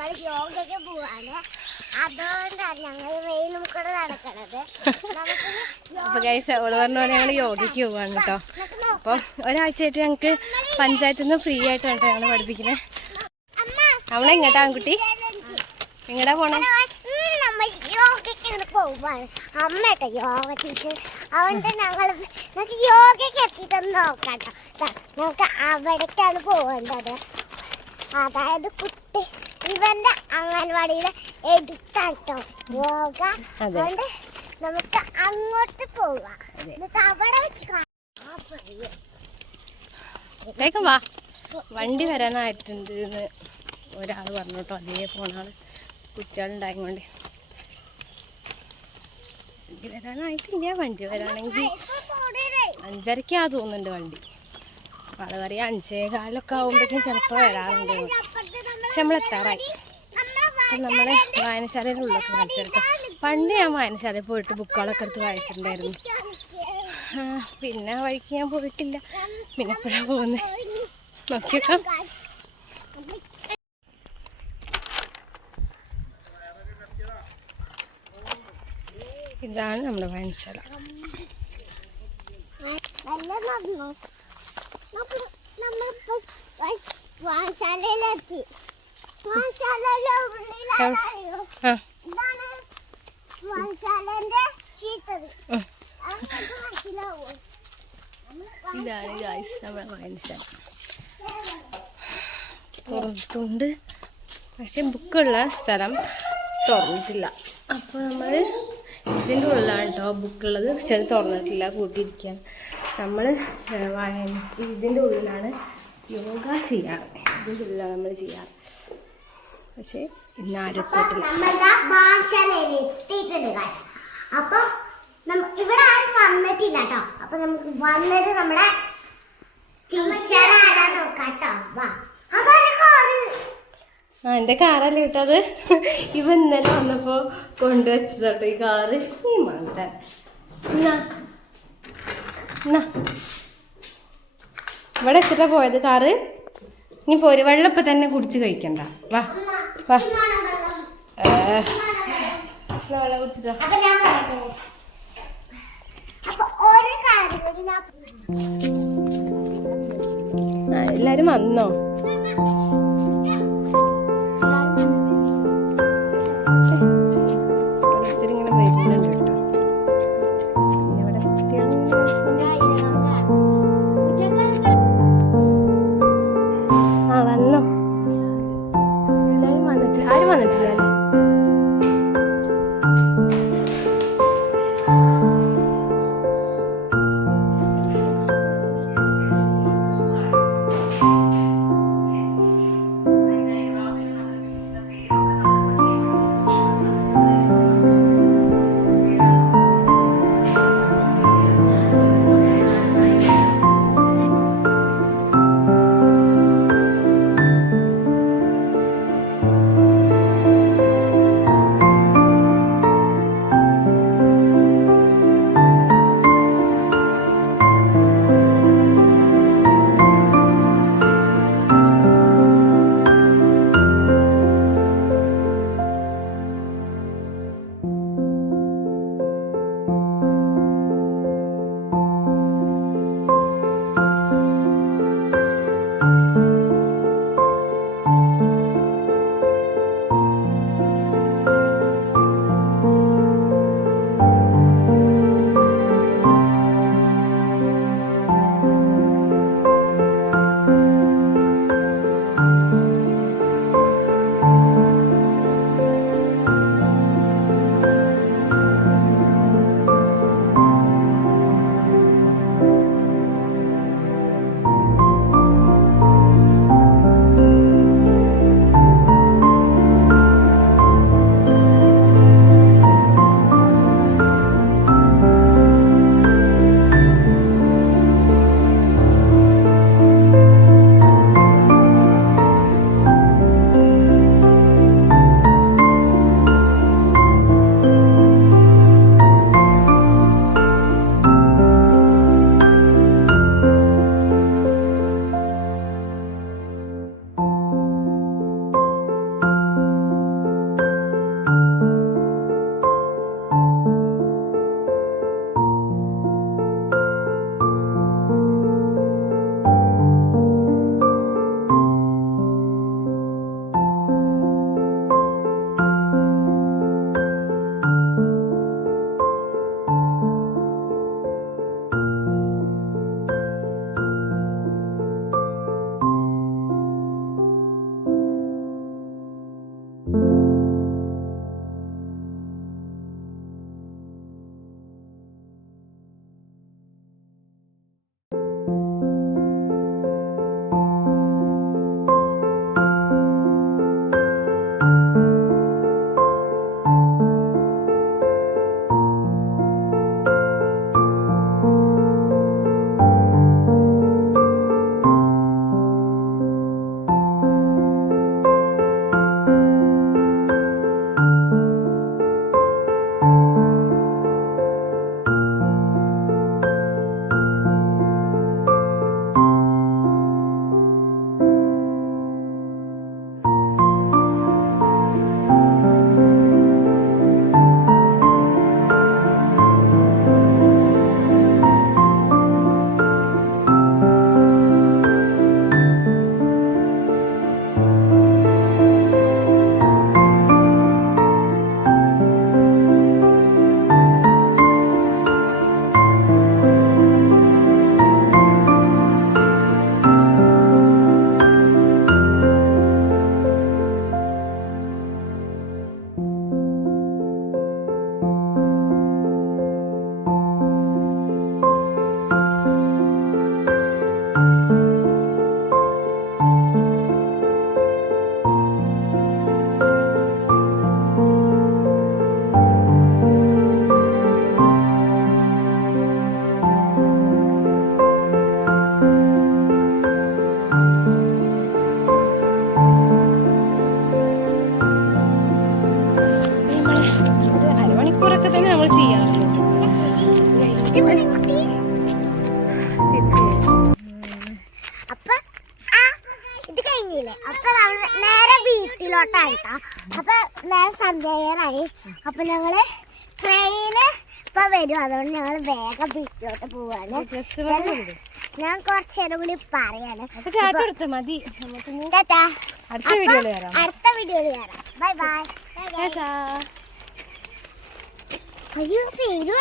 നമ്മൾ യോഗയ്ക്ക് പോവാണ്. അതുകൊണ്ടാണ് ഞങ്ങൾ വെയിലും കൂടെ നടക്കണത്. അപ്പൊ ഗൈസ് അവള് പറഞ്ഞ പോലെ ഞങ്ങൾ യോഗയ്ക്ക് പോവാണ് കേട്ടോ. അപ്പം ഒരാഴ്ചയായിട്ട് ഞങ്ങൾക്ക് പഞ്ചായത്തിൽ നിന്ന് ഫ്രീ ആയിട്ടാണ് കേട്ടോ ഞങ്ങൾ പഠിപ്പിക്കുന്നത്. അവളെ എങ്ങോട്ടാ ആൺകുട്ടി എങ്ങടാ പോണേ? പോവാണ് അമ്മട്ടോ യോഗ ടീച്ചർ. അതുകൊണ്ട് ഞങ്ങൾക്ക് യോഗയ്ക്ക് എത്തിയിട്ടൊന്ന് നോക്കാട്ടോ. നമുക്ക് അവിടേക്കാണ് പോവേണ്ടത്. അതായത് കുട്ടി ഇവന്റെ അംഗൻവാടിയുടെ എടുത്താട്ടോ യോഗ. അതുകൊണ്ട് നമുക്ക് അങ്ങോട്ട് പോവാം. എന്നിട്ട് അവിടെ വെച്ച് വേഗം വാ, വണ്ടി വരാനായിട്ടുണ്ട് എന്ന് ഒരാൾ പറഞ്ഞു കേട്ടോ. അതേ പോണാണ് കുട്ടികളുണ്ടായതുകൊണ്ട്. വണ്ടി വരാനായിട്ടില്ല. വണ്ടി വരാണെങ്കിൽ 5:30 തോന്നുന്നുണ്ട് വണ്ടി. ആള് പറയാം 5:15 ആകുമ്പോഴേക്കും ചിലപ്പോൾ വരാറുണ്ട്. പക്ഷെ നമ്മളെത്താറായി. അപ്പം നമ്മുടെ വായനശാലയിലുള്ളൊക്കെ കാണിച്ചെടുക്കാം. പണ്ട് ഞാൻ വായനശാലയിൽ പോയിട്ട് ബുക്കുകളൊക്കെ എടുത്ത് വായിച്ചിട്ടുണ്ടായിരുന്നു. പിന്നെ വഴിക്ക് ഞാൻ പോയിട്ടില്ല. പിന്നെ എപ്പോഴാണ് പോകുന്നത് നോക്കിയേക്കാം. ഇതാണ് നമ്മുടെ വായനശാല. വായനശാലയിലെത്തി. ഇതാണ് ഗായ്സ് നമ്മുടെ വായനശാല. തുറന്നിട്ടുണ്ട്, പക്ഷെ ബുക്കുള്ള സ്ഥലം തുറന്നിട്ടില്ല. അപ്പോൾ നമ്മൾ ഇതിൻ്റെ ഉള്ളിലാണ് കേട്ടോ ബുക്കുള്ളത്. പക്ഷെ അത് തുറന്നിട്ടില്ല, കൂട്ടിയിരിക്കാൻ. നമ്മൾ ഇതിൻ്റെ ഉള്ളിലാണ് യോഗ ചെയ്യാറ്. ഇതിൻ്റെ ഉള്ളിലാണ് നമ്മൾ ചെയ്യാറ്. പക്ഷെ ഇന്നാരും അപ്പൊ ഇവിടെ ആരും വന്നിട്ടില്ല കേട്ടോ. അപ്പൊ നമുക്ക് വന്നിട്ട് നമ്മുടെ ടീച്ചർ ആരാ നോക്കാട്ടോ. എൻ്റെ കാറല്ലേ കിട്ടത്. ഇവ ഇന്നലെ വന്നപ്പോൾ കൊണ്ടുവച്ചത് കേട്ടോ ഈ കാറ്. ഈ മണ്ട ഇവിടെ വെച്ചിട്ടാ പോയത് കാറ്. ഇനി പോര്, വെള്ളപ്പം തന്നെ കുടിച്ച് കഴിക്കണ്ട. വാ വാ വെള്ളം കുടിച്ചിട്ടോ. എല്ലാരും വന്നോ? ഓരോരുത്തരിങ്ങനെ വരുന്നുണ്ട് കേട്ടോ. ഇവിടെ വന്നോ? എല്ലാരും വന്നിട്ടില്ല. ആരും വന്നിട്ടില്ല അല്ലേ? ബീച്ചിലോട്ടായിട്ടാ. അപ്പൊ നേരെ സന്ധ്യയായി. അപ്പൊ ഞങ്ങള് ട്രെയിന് ഇപ്പൊ വരും, അതുകൊണ്ട് ഞങ്ങൾ വേഗം ബീച്ചിലോട്ട് പോവാണ്. ഞാൻ കുറച്ചേരം കൂടി പറയാണ്. അടുത്ത വീഡിയോയിൽ വരാം. Bye bye. അയ്യോ പേര്